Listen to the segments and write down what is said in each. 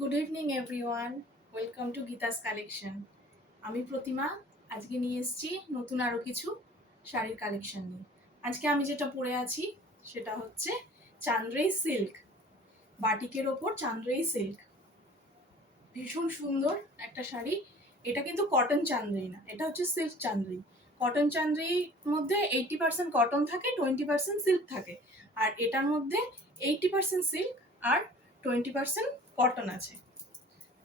Good evening everyone, welcome to Gita's collection. আমি প্রতিমা। আজকে নিয়ে এসেছি নতুন আরও কিছু শাড়ির কালেকশন নিয়ে। আজকে আমি যেটা পরে আছি সেটা হচ্ছে চান্দ্রেই সিল্ক, বাটিকের ওপর চান্দ্রেই সিল্ক। ভীষণ সুন্দর একটা শাড়ি। এটা কিন্তু কটন চান্দ্রেই না, এটা হচ্ছে সিল্ক চান্দ্রেই। কটন চান্দ্রেইর মধ্যে 80% কটন থাকে, 20% সিল্ক থাকে। আর এটার মধ্যে 80% সিল্ক আর 20% কটন আছে।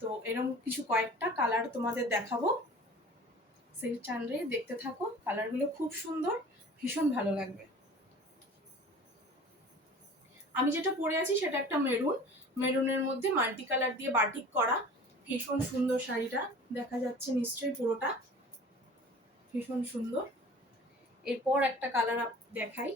তো এরকম কিছু কয়েকটা কালার তোমাদের দেখাবো। সিল্ক চান্দ্রে দেখতে থাকো, কালারগুলো খুব সুন্দর, ভীষণ ভালো লাগবে। আমি যেটা পরে আছি সেটা একটা মেরুনের মধ্যে মাল্টি কালার দিয়ে বাটিক করা। ভীষণ সুন্দর শাড়িটা, দেখা যাচ্ছে নিশ্চয়ই পুরোটা, ভীষণ সুন্দর। এরপর একটা কালার দেখাই।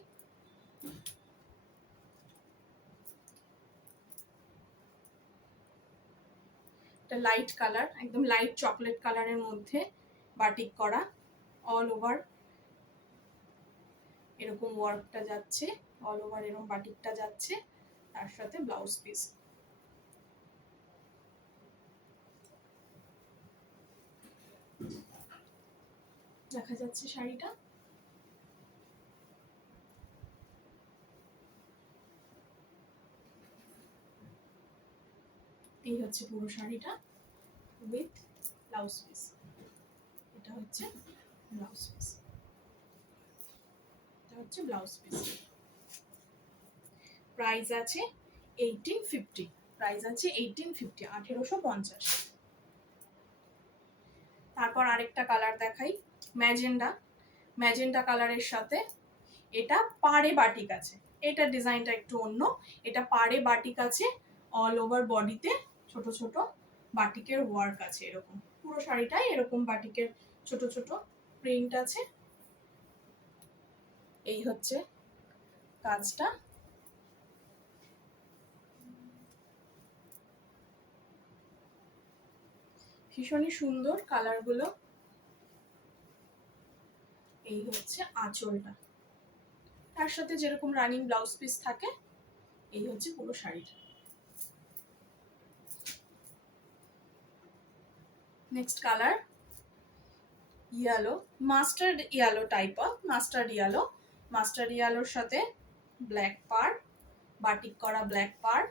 এটা লাইট কালার, একদম লাইট চকলেট কালারের মধ্যে বাটিক করা, অল ওভার এরকম ওয়ার্কটা যাচ্ছে, অল ওভার এরকম বাটিকটা যাচ্ছে, তার সাথে ব্লাউজ পিস। দেখা যাচ্ছে শাড়িটা, এই হচ্ছে পুরো শাড়িটা উইথ ব্লাউজ পিস। এটা হচ্ছে ব্লাউজ পিস, এটা হচ্ছে ব্লাউজ পিস। প্রাইস আছে 1850, প্রাইস আছে 1850, 1850। তারপর আরেকটা কালার দেখাই, ম্যাজেন্ডা। ম্যাজেন্ডা কালারের সাথে এটা পাড়ে বাটিক আছে। এটা ডিজাইনটা একটু অন্য, এটা পাড়ে বাটিক আছে, অল ওভার বডিতে ছোট ছোট বাটিকের ওয়ার্ক আছে। এরকম পুরো শাড়িটাই এরকম বাটিকের ছোট ছোট প্রিন্ট আছে। এই হচ্ছে কাজটা। ভীষণই সুন্দর কালারগুলো। এই হচ্ছে আঁচলটা, তার সাথে যেরকম রানিং ব্লাউজ পিস থাকে। এই হচ্ছে পুরো শাড়িটা। Next colour yellow, mustard yellow type of mustard yellow. Mustard ইয়েলোর সাথে ব্ল্যাক পার, বাটিক করা ব্ল্যাক পার।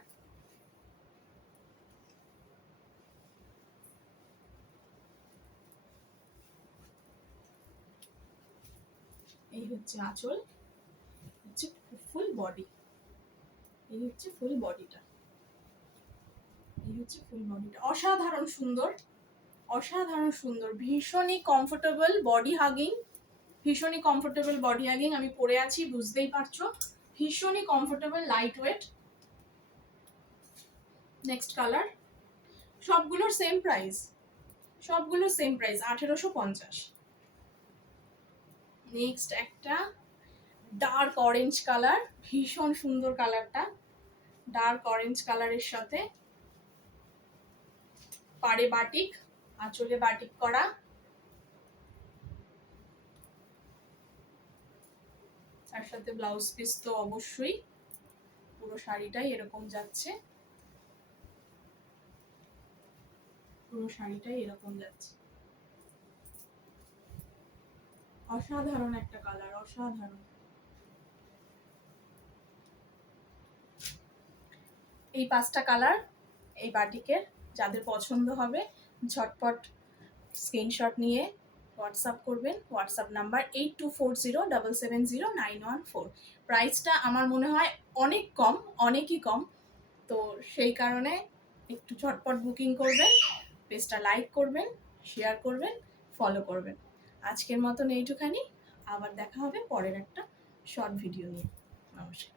এই হচ্ছে আঁচল, হচ্ছে ফুল বডি। এই হচ্ছে ফুল বডিটা, এই হচ্ছে ফুল বডিটা। অসাধারণ সুন্দর, অসাধারণ সুন্দর, ভীষণই কমফোর্টেবল বডি হাগিং, ভীষণই কমফোর্টেবল বডি হাগিং। আমি পরে আছি বুঝতেই পারছো, ভীষণই comfortable, light weight. Next colour, সবগুলোর সেম প্রাইস, সবগুলোর সেম প্রাইস 1850। নেক্সট একটা ডার্ক অরেঞ্জ কালার, ভীষণ সুন্দর কালারটা। ডার্ক অরেঞ্জ কালারের সাথে পাড়ে বাটিক, আঁচলে বাটিক করা। তার সাথে ব্লাউজ পিস তো অবশ্যই। পুরো শাড়িটাই এরকম যাচ্ছে, পুরো শাড়িটাই এরকম যাচ্ছে। অসাধারণ একটা কালার, অসাধারণ। এই 5টা কালার এই বাটিকের, যাদের পছন্দ হবে ঝটপট স্ক্রিনশট নিয়ে হোয়াটসঅ্যাপ করবেন। WhatsApp number 8240770914। প্রাইসটা আমার মনে হয় অনেক কম, অনেকই কম। তো সেই কারণে একটু ঝটপট বুকিং করবেন, পেজটা লাইক করবেন, শেয়ার করবেন, ফলো করবেন। আজকের মতন এইটুখানি, আবার দেখা হবে পরের একটা শর্ট ভিডিও নিয়ে। নমস্কার।